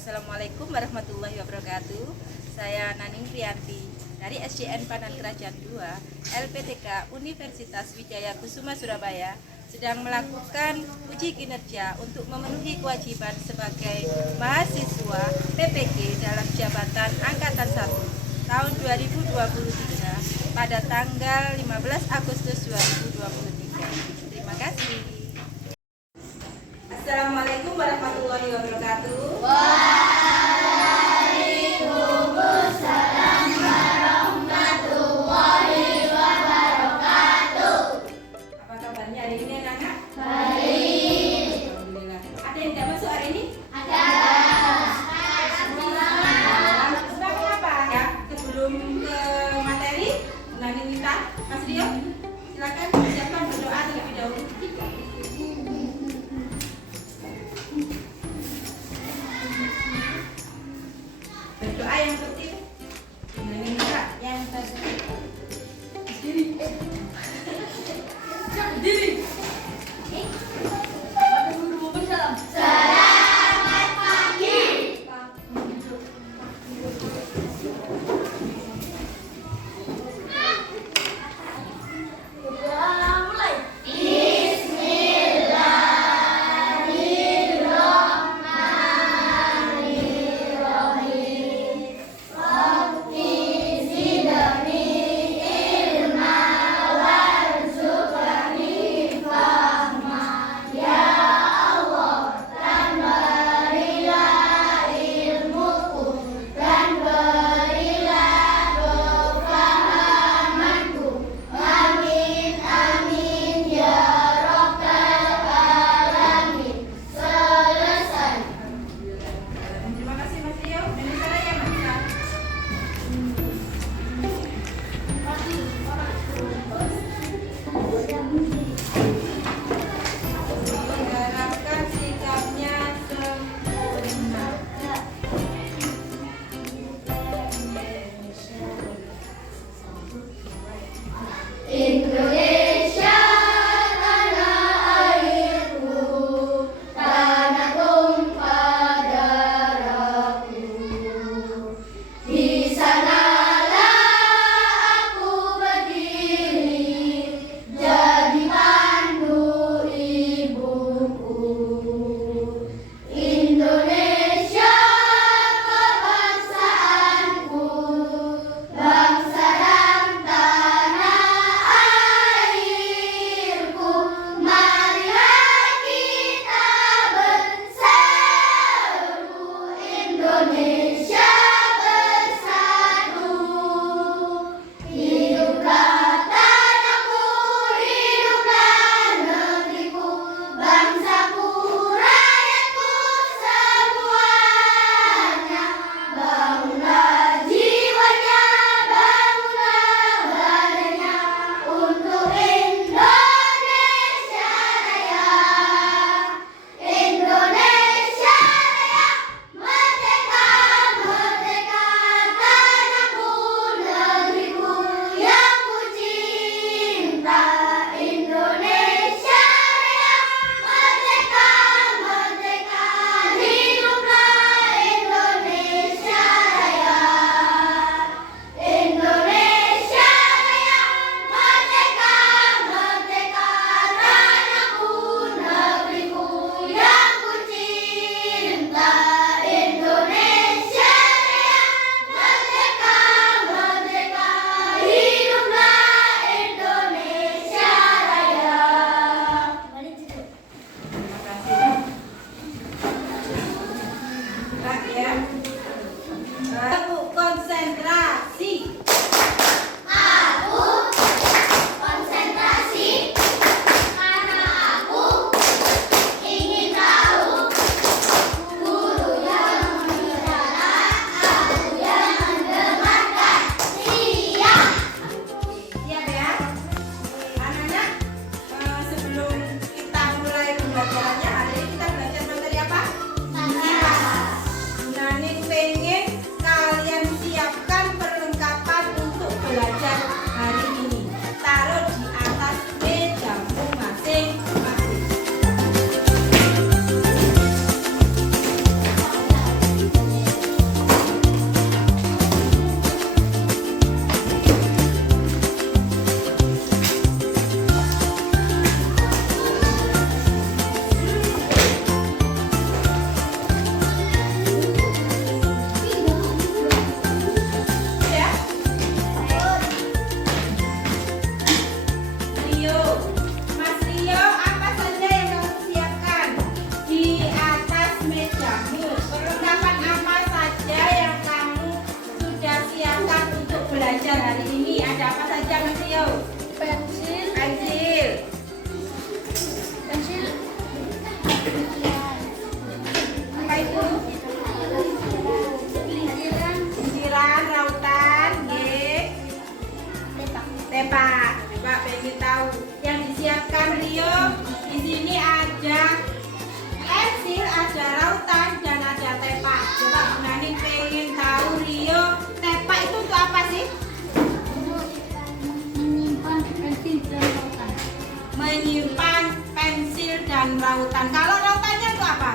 Assalamualaikum warahmatullahi wabarakatuh. Saya Naning Priyanti dari SJN Panan Kerajaan II, LPTK Universitas Wijaya Kusuma Surabaya sedang melakukan uji kinerja untuk memenuhi kewajiban sebagai mahasiswa PPG dalam jabatan Angkatan 1 tahun 2023 pada tanggal 15 Agustus 2023. Terima kasih. Assalamualaikum warahmatullahi wabarakatuh. Waalaikumsalam warahmatullahi wabarakatuh. Apa kabarnya hari ini anak-anak? Baik. Alhamdulillah. Ada yang tidak masuk hari ini? Ada. Sebab apa? Ya, sebelum ke materi, Nani minta Mas Rio, silakan siapkan berdoa terlebih dahulu. Berdoa yang tertib. Nani minta yang tertib. Berdiri. Selamat pagi. Mulai. Bismillahirrahmanirrahim. Rabbi zidni ilma warzuqni fahma. Ya Allah, tambahlah ilmuku dan berilah kefahamanku. Amin amin ya rabbal alamin. Selesai. Terima kasih Mas Rio. Ini cara ya Mas. Mengharapkan sikapnya sempurna. Indonesia tanah airku, tanah tumpah darahku. Di sanalah aku berdiri, jadi pandu ibuku. Indonesia kebangsaanku, bangsa dan tanah airku. Marilah kita berseru, Indonesia bersatu. Hiduplah tanahku, hiduplah negeriku, bangsaku, rakyatku semuanya. Bangunlah jiwanya, bangunlah badannya untuk Indonesia Raya. Indonesia Raya, merdeka, merdeka, tanahku, negeriku yang ku cinta. Indonesia Raya, merdeka, merdeka, hiduplah Indonesia Raya. Indonesia Raya, merdeka, merdeka, tanahku, negeriku yang ku cinta. Indonesia Raya, merdeka, merdeka, hiduplah Indonesia Raya. Terima kasih. Gerak ya. Bu, konsentrasi. Aku konsentrasi karena aku ingin tahu. Guru yang membicara, aku yang mendengarkan. Siap. Siap ya. Anak-anak, sebelum kita mulai pembelajarannya, hari ini kita belajar materi apa? Tanah. Nani itu? Sisiran, rautan, tepak. Coba pengen tahu yang disiapkan Rio. Di sini ada pensil, ada rautan, dan ada tepak. Coba Nani pengen tahu Rio, tepak itu untuk apa sih? Menyimpan pensil dan rautan. Kalau rautannya untuk apa?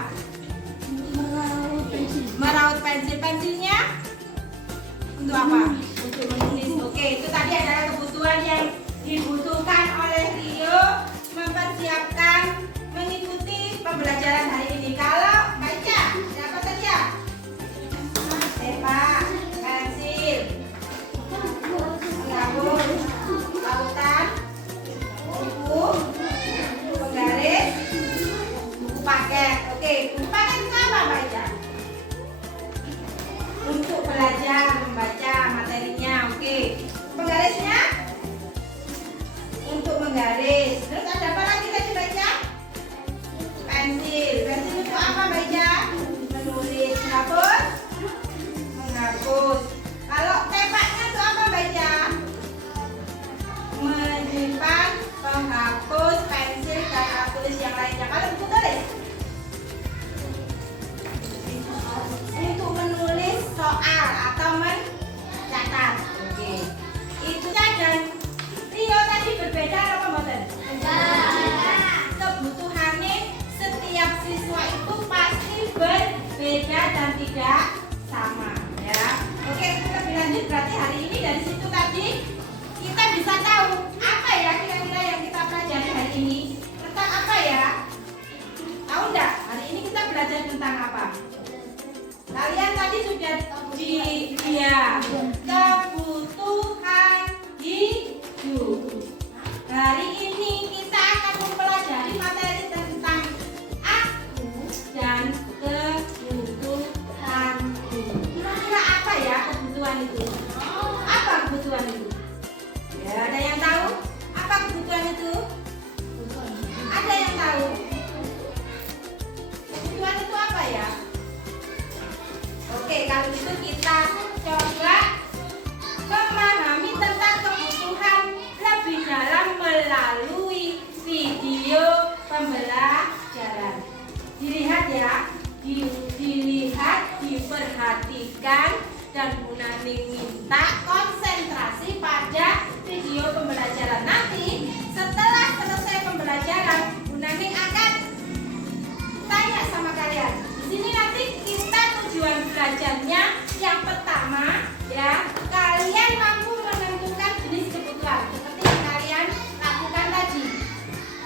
Meraut pensil. Pensilnya untuk apa? Untuk menulis. Oke, itu tadi adalah kebutuhan yang dibutuhkan oleh Rio mempersiapkan mengikuti pembelajaran hari ini. Kalau baca, siapa saja? Tepak, pensil, penggabung, rautan, buku penggaris, buku paket. Oke, buku paket itu apa Mbak Ida? Untuk belajar membaca materinya. Oke, penggarisnya untuk menggaris. Terus ada apa lagi tadi Mbak Ida? Pensil. Pensil untuk apa Mbak Ida? Menulis. Menghapus, menghapus. Kalau tepaknya untuk apa Mbak Ida? Menyimpan, menghapus pensil dan alat tulis yang lainnya. Kalau buku tulis untuk menulis soal atau mencatat. Oke. Itu dan Rio tadi berbeda apa mboten? Kebutuhannya setiap siswa itu pasti berbeda dan tidak sama, ya. Oke, kita lebih lanjut berarti hari ini dari situ tadi kita bisa tahu apa ya kira-kira yang kita pelajari hari ini. Tentang apa ya? Tahu enggak? Hari ini kita belajar tentang apa? Kalian tadi sudah kebutuhan hidup. Hari ini kita akan mempelajari materi tentang aku dan kebutuhanku. Kira-kira apa ya kebutuhan itu? Apa kebutuhan itu? Ya, ada yang tahu? Apa kebutuhan itu? Ada yang tahu? Kebutuhan itu apa ya? Oke, kalau itu kita coba memahami tentang kebutuhan lebih dalam melalui video pembelajaran. Dilihat ya, dilihat, diperhatikan, dan Bu Nani minta konsentrasi pada video pembelajaran. Nanti setelah selesai pembelajaran, Bu Nani akan tanya sama kalian. Di sini nanti kita tujuan belajarnya yang pertama ya, kalian mampu menentukan jenis kebutuhan seperti yang kalian lakukan tadi.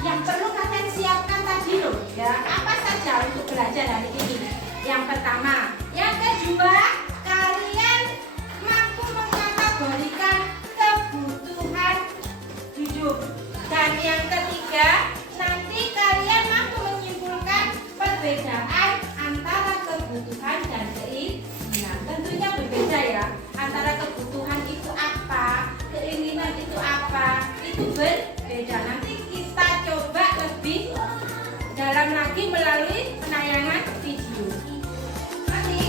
Yang perlu kalian siapkan tadi loh ya, apa saja untuk belajar hari ini. Yang pertama, yang kedua, kalian mampu mengkategorikan kebutuhan hidup. Dan yang ketiga, nanti kalian mampu menyimpulkan perbedaan antara kebutuhan dan keinginan. Tentunya berbeda ya, antara kebutuhan itu apa, keinginan itu apa, itu berbeda. Nanti kita coba lebih dalam lagi melalui penayangan video. Nanti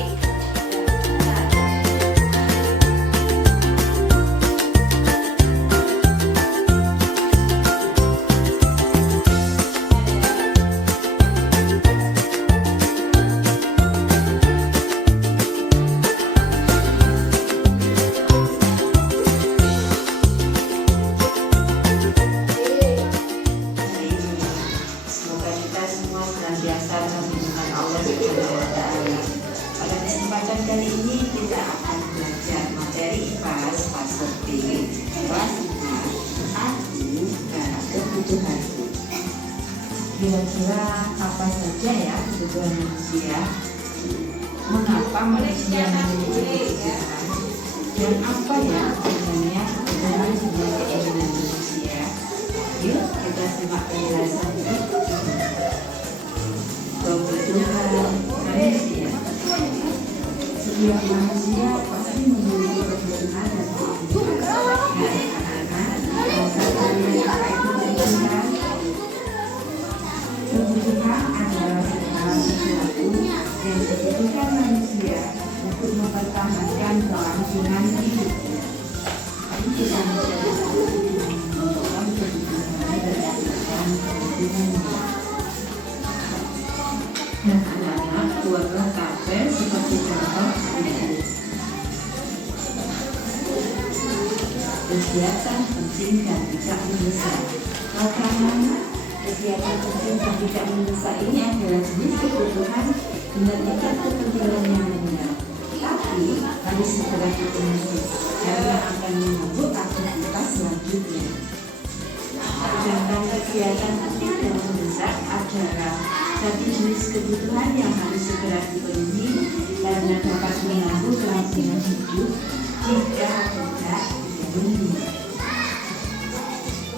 semoga kita semua senantiasa dalam lindungan Allah Subhanahu wa Ta'ala. Pada kesempatan kali ini kita akan belajar materi IPAS fase B, kelas 4, aku dan kebutuhanku. Kira-kira apa saja ya kebutuhan manusia? Mengapa manusia memiliki kebutuhan? Dan apa ya sebenarnya kebutuhan sebagai keinginan manusia? Yuk kita simak penjelasan berikut ini. Kebutuhan manusia. Setiap manusia pasti memiliki kebutuhan dan keinginan. Dari anak-anak, tahukah kalian apa itu kebutuhan? Kebutuhan adalah segala sesuatu yang setiap dibutuhkan manusia untuk mempertahankan kelangsungan hidup. Kita mencoba kebutuhan berdasarkan kebutuhannya. Nah, anak-anak buatlah tabel seperti contoh ini. Kegiatan penting dan tidak mendesak. Maka kegiatan penting dan tidak mendesak ini adalah jenis kebutuhan menyediakan kepentingan yang benar, tapi harus segera dipenuhi karena akan mengganggu aktivitas selanjutnya. Sedangkan kegiatan penting dan mendesak adalah satu jenis kebutuhan yang harus segera dipenuhi karena dapat mengganggu kelangsungan hidup jika tidak dipenuhi.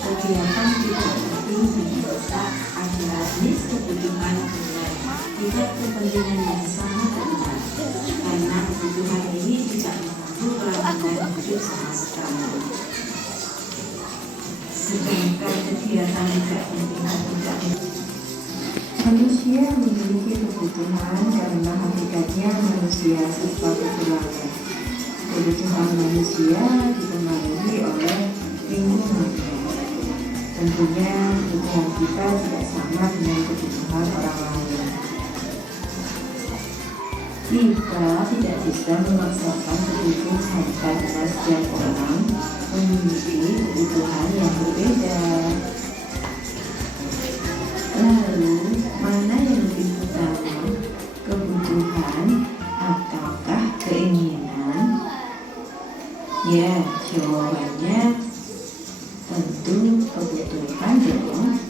Kegiatan tidak penting dan mendesak adalah jenis kebutuhan dengan tingkat kepentingan yang sangat rendah karena kebutuhan ini tidak mengganggu kelangsungan hidup sama sekali. Sedangkan kegiatan tidak penting dan tidak mendesak, manusia memiliki kebutuhan karena hakikatnya manusia sesuatu keluarga. Kebutuhan manusia dipengaruhi oleh lingkungan. Tentunya kebutuhan kita tidak sama dengan kebutuhan orang lain. Kita tidak bisa memaksakan kebutuhan karena setiap orang memiliki kebutuhan yang berbeda. Lalu, mana yang lebih utama, kebutuhan ataukah keinginan? Ya, jawabannya tentu kebutuhan dong.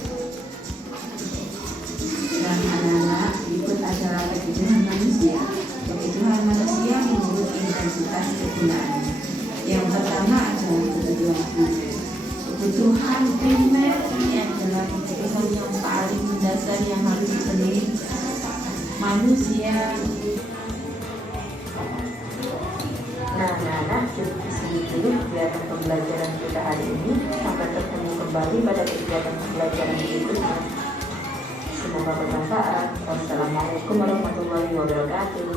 Nah, anak-anak, berikut adalah kebutuhan manusia. Kebutuhan manusia menurut intensitas kegunaannya. Yang pertama adalah kebutuhan primer. Kebutuhan primer ini adalah kebutuhan yang paling mendasar yang harus dipenuhi manusia. Nah, anak-anak, cukup di sini dulu kegiatan pembelajaran kita hari ini. Sampai ketemu kembali pada kegiatan pembelajaran berikutnya. Semoga bermanfaat. Wassalamualaikum warahmatullahi wabarakatuh.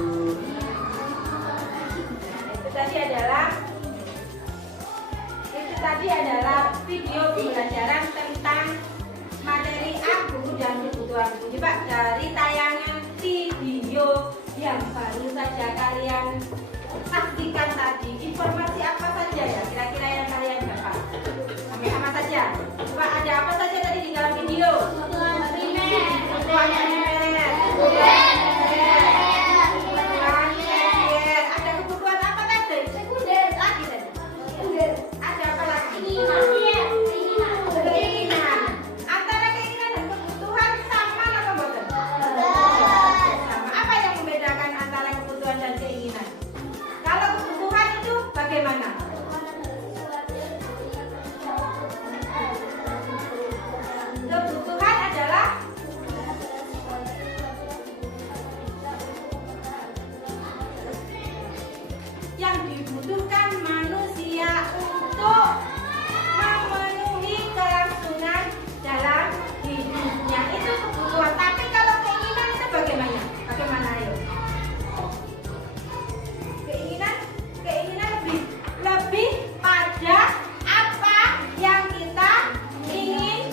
Itu tadi adalah video pembelajaran tentang materi aku dan kebutuhanku. Coba dari tayangan video yang baru saja kalian saksikan tadi, informasi apa saja ya kira-kira yang kalian dapat? Sampai apa saja? Coba ada apa saja tadi di dalam video? Kebutuhan primer. Ada kebutuhan apa tadi? Sekunder lagi tadi. Ada apa lagi? Keinginan. Antara keinginan dan kebutuhan sama atau bukan? Sama. Apa yang membedakan antara kebutuhan dan keinginan? Kalau kebutuhan itu bagaimana? Kebutuhan adalah yang dibutuhkan manusia untuk memenuhi kelangsungan dalam hidupnya. Itu kebutuhan. Tapi kalau keinginan itu bagaimana? Bagaimana ayo? Keinginan lebih pada apa yang kita ingin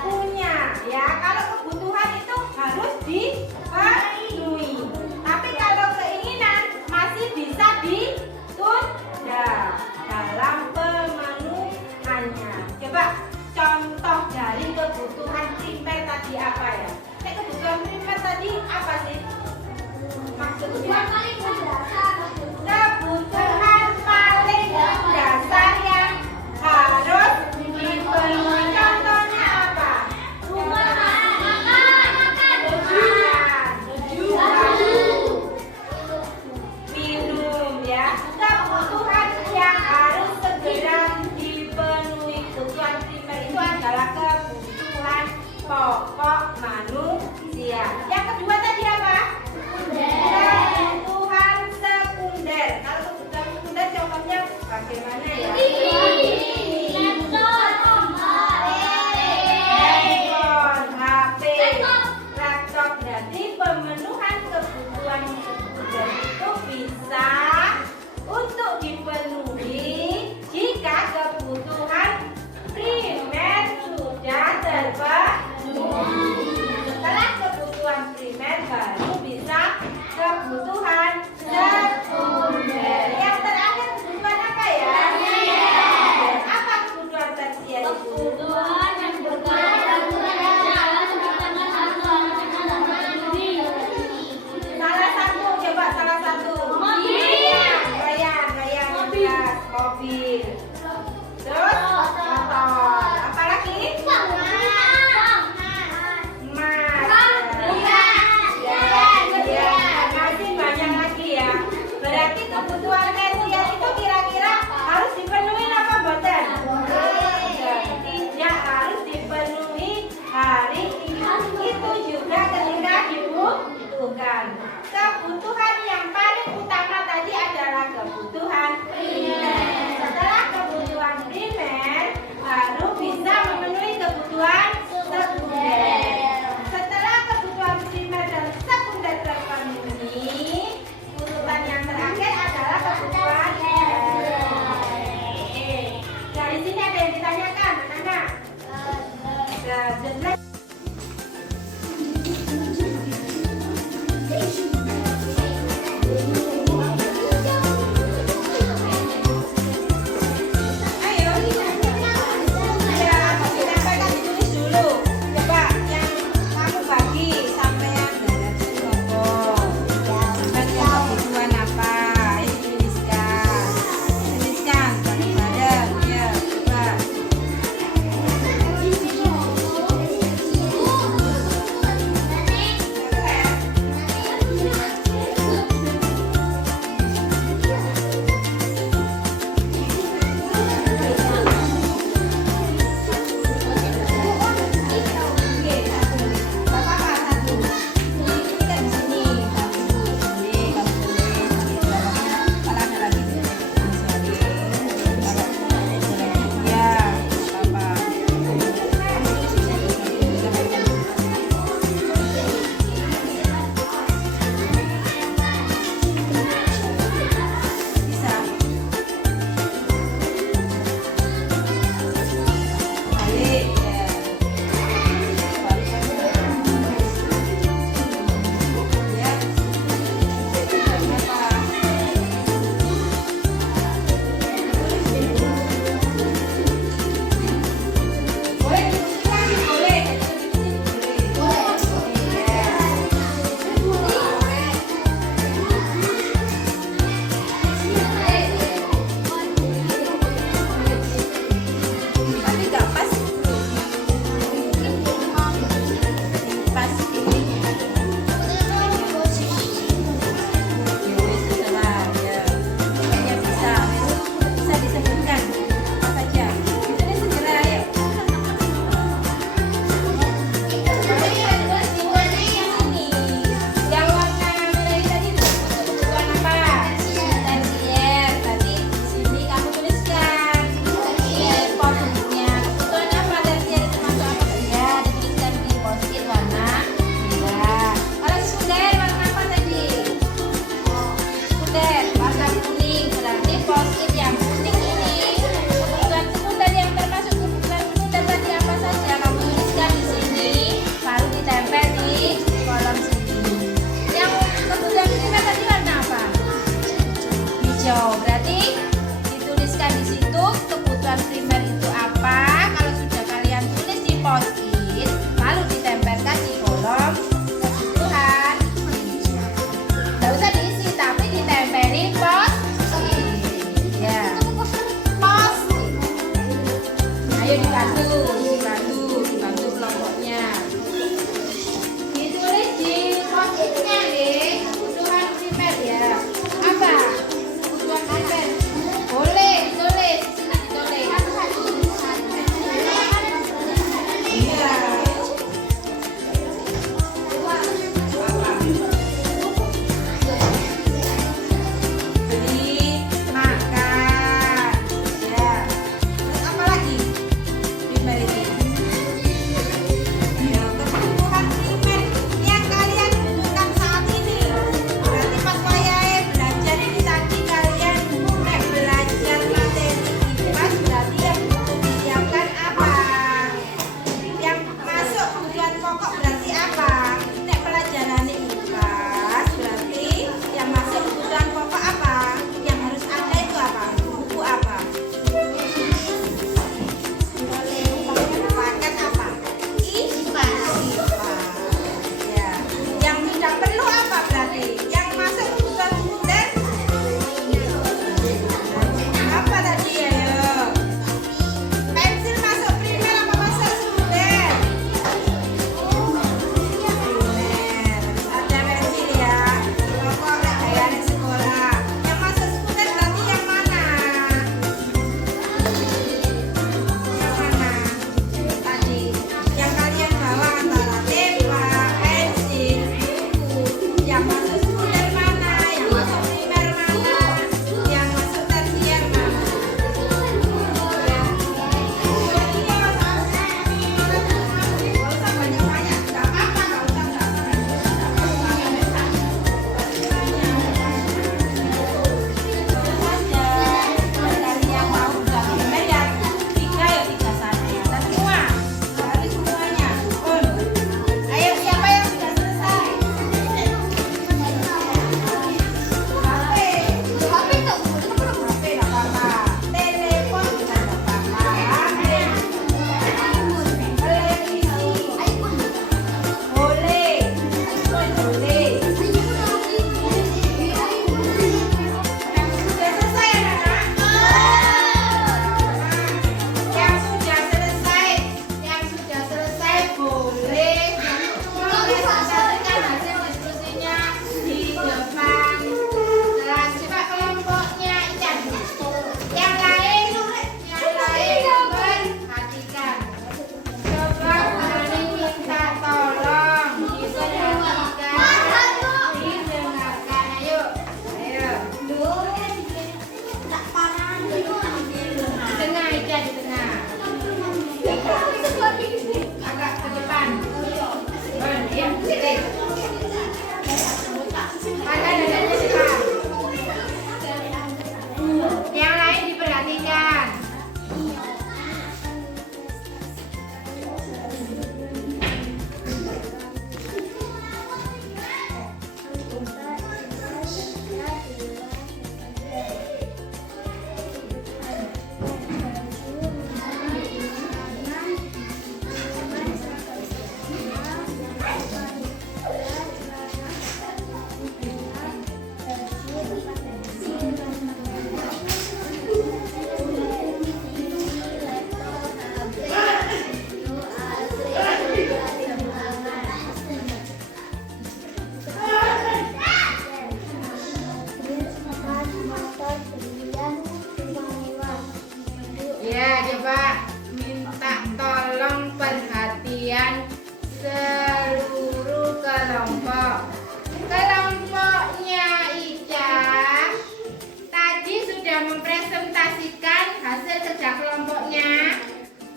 punya. Ya, kalau kebutuhan itu harus dipenuhi. Tapi kalau keinginan masih bisa ditunda dalam pemenuhannya. Coba contoh dari kebutuhan primer tadi apa ya? Kebutuhan primer tadi apa sih? Maksudnya kebutuhan paling mendasar yang harus dipenuhi. Contohnya apa? Minum ya. Kebutuhan yang harus segera dipenuhi. Kebutuhan primer itu adalah kebutuhan pokok manusia. Yang kedua tadi apa? Kebutuhan sekunder warna kuning, berarti post-it yang kuning ini. Kebutuhan sekunder yang termasuk kebutuhan sekunder tadi apa saja kamu tuliskan di sini, baru ditempel di kolom sini. Yang kebutuhan primer tadi warna apa? Hijau. Berarti dituliskan di situ kebutuhan primer itu apa. Kalau sudah kalian tulis di post-it, lalu ditempelkan di kolom kebutuhan. Tidak usah diisi, tapi ditempelin post-it. Ya. Post-it. Ayo dibantu kelompoknya. Ditulis di post-itnya nih, kebutuhan primer ya. Apa? Kebutuhan primer. Boleh ditulis di sini ditulis. Iya. Beli makan. Ya. Terus apa lagi? Primer ini. Ya, kebutuhan primer yang kalian butuhkan saat ini. Berarti pas wayahe belajar ini tadi kalian nek belajar materi IPAS berarti yang butuh disiapkan apa? Yang masuk kebutuhan pokok berarti apa? Nek pelajaran IPAS berarti yang masuk kebutuhan pokok apa? Yang harus ada itu apa? Buku apa? Paket apa? IPAS. Ya. Yang tidak perlu apa berarti? Yang masuk kebutuhan sekunder apa tadi ya? Pensil masuk primer apa masuk sekunder? Primer. Ada pensil ya. Pokok kayak sekolah. Yang masuk sekunder berarti yang mana? Yang mana? Tadi yang kalian bawa antara pena, pensil, buku. Yang masuk sekunder mana? Yang masuk primer mana? Yang masuk tersier mana? Ya. Nggak usah banyak-banyak, nggak apa-apa, nggak usah Dari yang mau udah primer ya 3 ya 3 saja. Dan semua, berarti semuanya. Pun. Ayo siapa yang sudah selesai? HP. HP nggak apa-apa. Telepon juga nggak apa-apa. Televisi. Boleh. Boleh. Sudah selesai anak-anak? Yang sudah selesai boleh presentasikan hasil diskusinya di depan kelas. Coba kelompoknya Ican. Yang lain perhatikan. Coba Nani minta tolong diperhatikan, didengarkan. Ayo. Di tengah Ica, di tengah. Agak ke depan. Ya, sini. Ada dadanya depan. Yang lain diperhatikan. Ya, coba minta tolong perhatian seluruh kelompok. Kelompoknya Ica tadi sudah mempresentasikan hasil kerja kelompoknya.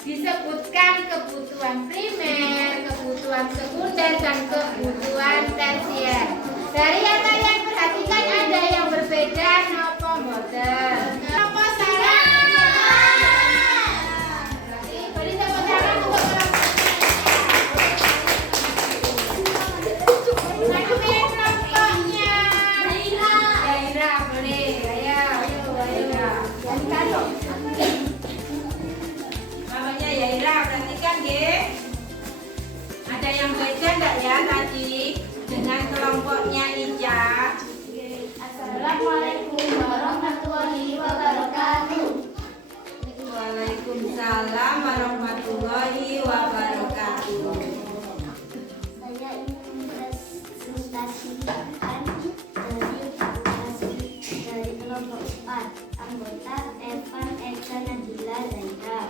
Disebutkan kebutuhan primer, kebutuhan sekunder, dan kebutuhan tersier. Dari yang kalian perhatikan ada yang berbeda Mamanya Yaira, perhatikan nggih. Ada yang beda enggak ya tadi dengan kelompoknya Ica? Assalamualaikum warahmatullahi wabarakatuh. Waalaikumsalam warahmatullahi wabarakatuh. Saya ingin presentasikan dari kelompok 4 anggota Evan, Eka, Nabila, Zaira.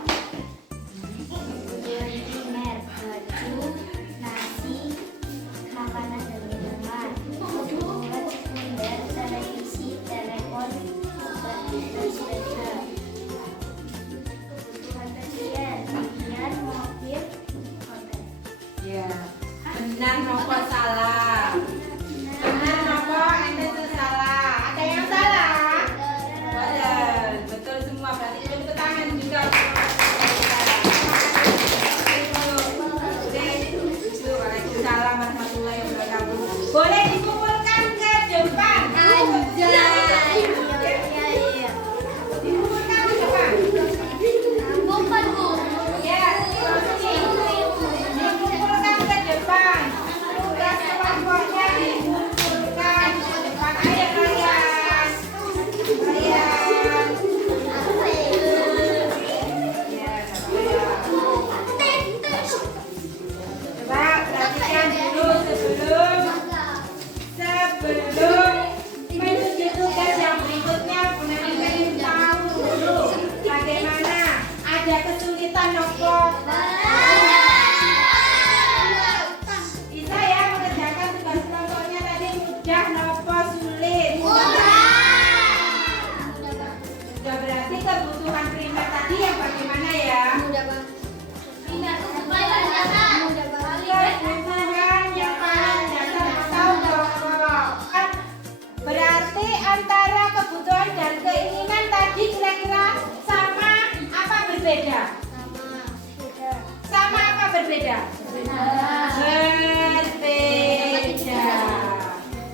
Kebutuhan primer baju, nasi, makanan dan minuman. Kebutuhan sekunder televisi, telepon, obat dan sepeda. Kebutuhan tersier hunian, mobil, hotel. Ya, benar nopo salah. Benar nopo ente itu salah. Ada yang salah? Betul, betul semua. Berarti tepuk tangan juga. Waalaikumsalam warahmatullahi wabarakatuh. Boleh dikumpulkan ke depan. Dikumpulkan ke depan. Bukan, Bu. Ya, dikumpulkan ke depan. Tugas kelompoknya dikumpulkan ke depan. Ayo kalian. Kalian. Ya, coba perhatikan dulu sebelum menuju tugas yang berikutnya. Bunda ingin tahu dulu bagaimana, ada kesulitan nopo? Bisa ya mengerjakan tugas kelompoknya tadi mudah nopo sulit? Sudah, berarti kebutuhan primer tadi yang bagaimana ya? Kebutuhan yang paling dasar atau pokok. Berarti antara kebutuhan dan keinginan tadi kira-kira sama apa berbeda? Sama apa berbeda? Berbeda.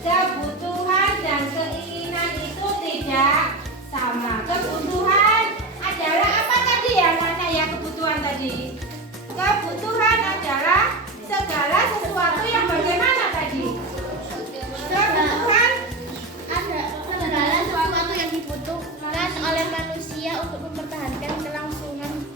Kebutuhan dan keinginan itu tidak sama. Kebutuhan adalah apa tadi ya? Mana ya kebutuhan tadi? Kebutuhan adalah segala sesuatu yang bagaimana tadi? Kebutuhan Ada segala sesuatu yang dibutuhkan oleh manusia untuk mempertahankan kelangsungan.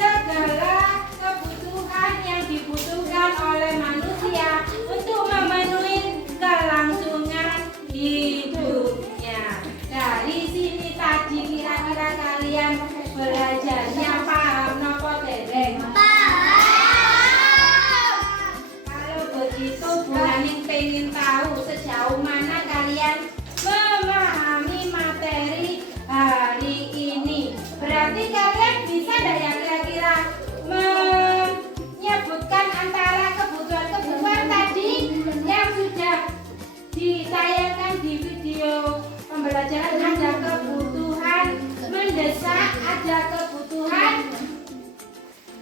segala kebutuhan yang dibutuhkan oleh manusia untuk memenuhi kelangsungan hidupnya. Dari sini tadi kira-kira kalian belajarnya paham nopo dereng? Kalau begitu Bu Naning pengen tahu sejauh mana kalian memahami materi hari ini. Berarti kalian bisa tidak ya kira-kira menyebutkan antara kebutuhan-kebutuhan tadi yang sudah ditayangkan di video pembelajaran. Ada kebutuhan mendesak, ada kebutuhan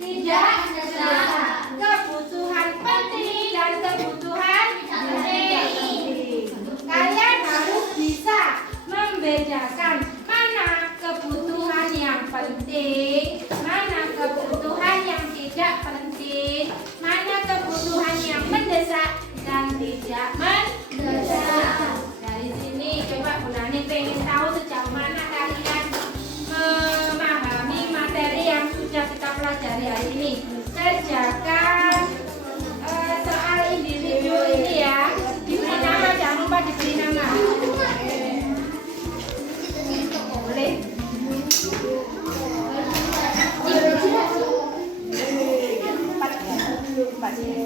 tidak mendesak, kebutuhan penting dan kebutuhan tidak penting. Kalian harus bisa membedakan mana kebutuhan yang penting, mana kebutuhan yang tidak penting, mana kebutuhan yang mendesak dan tidak mendesak. Dari sini coba Bu Nani pengen tahu sejauh mana kalian memahami materi yang sudah kita pelajari hari ini. Kerjakan soal individu ini ya. Diberi nama, jangan lupa diberi nama. Boleh? Empat ya?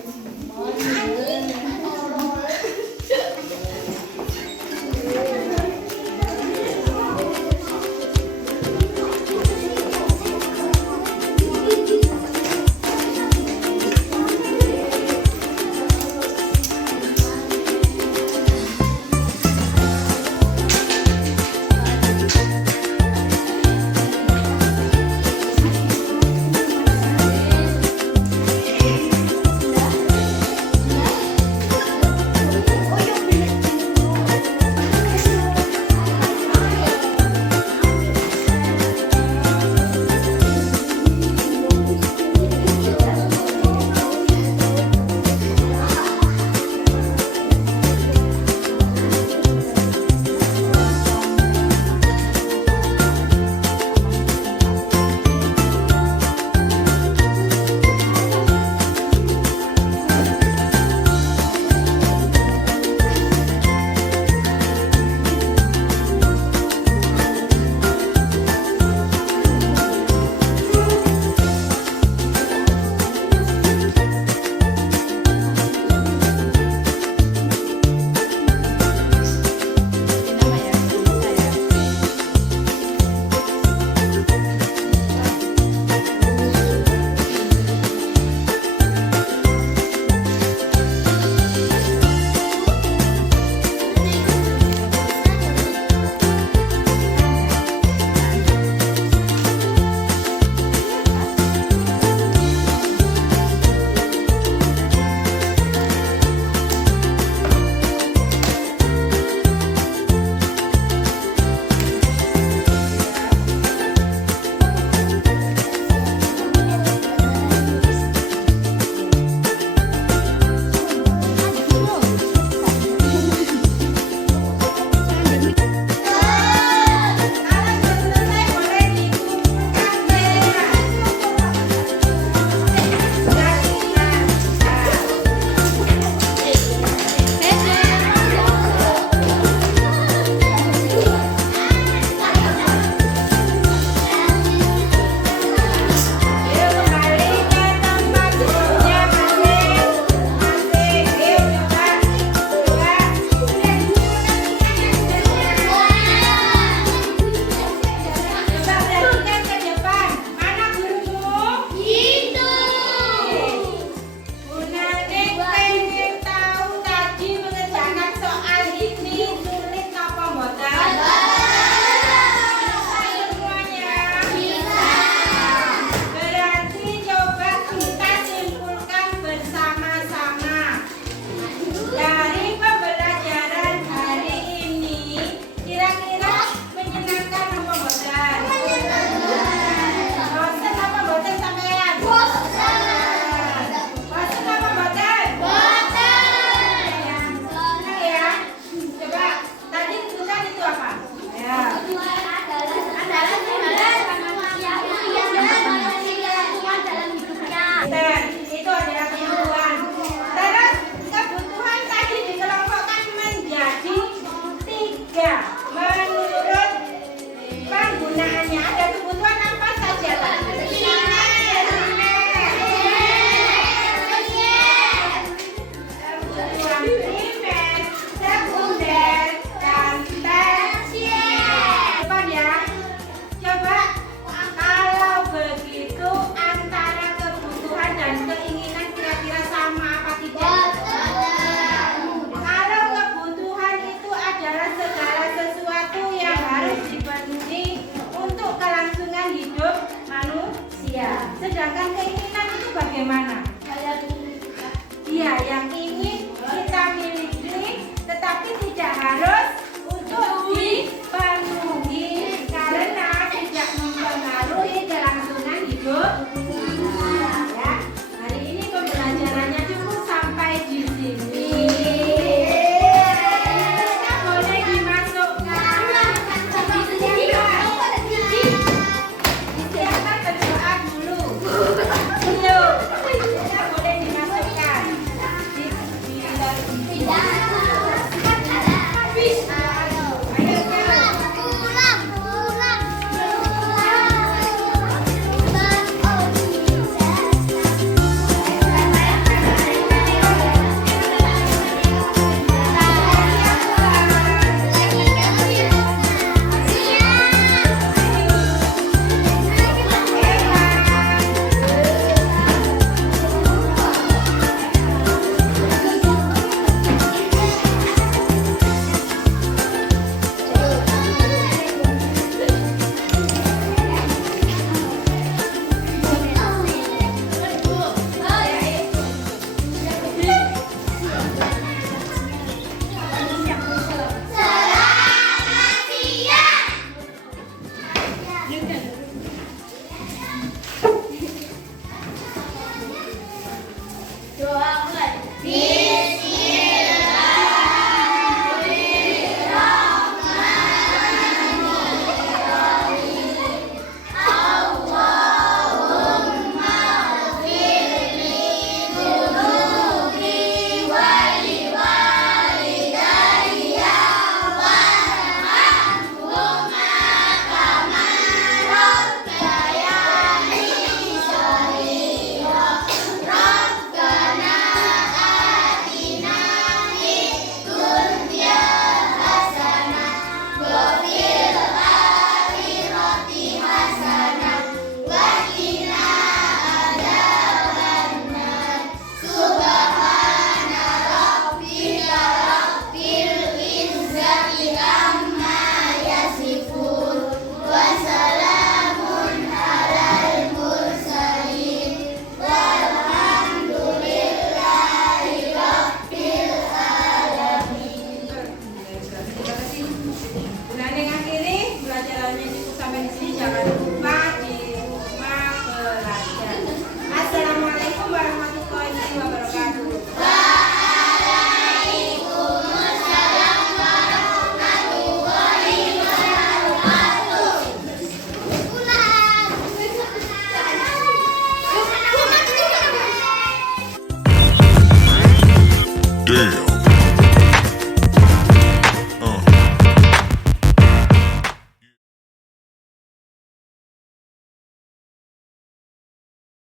sedangkan keinginan itu bagaimana? Hal yang ingin kita. Iya, yang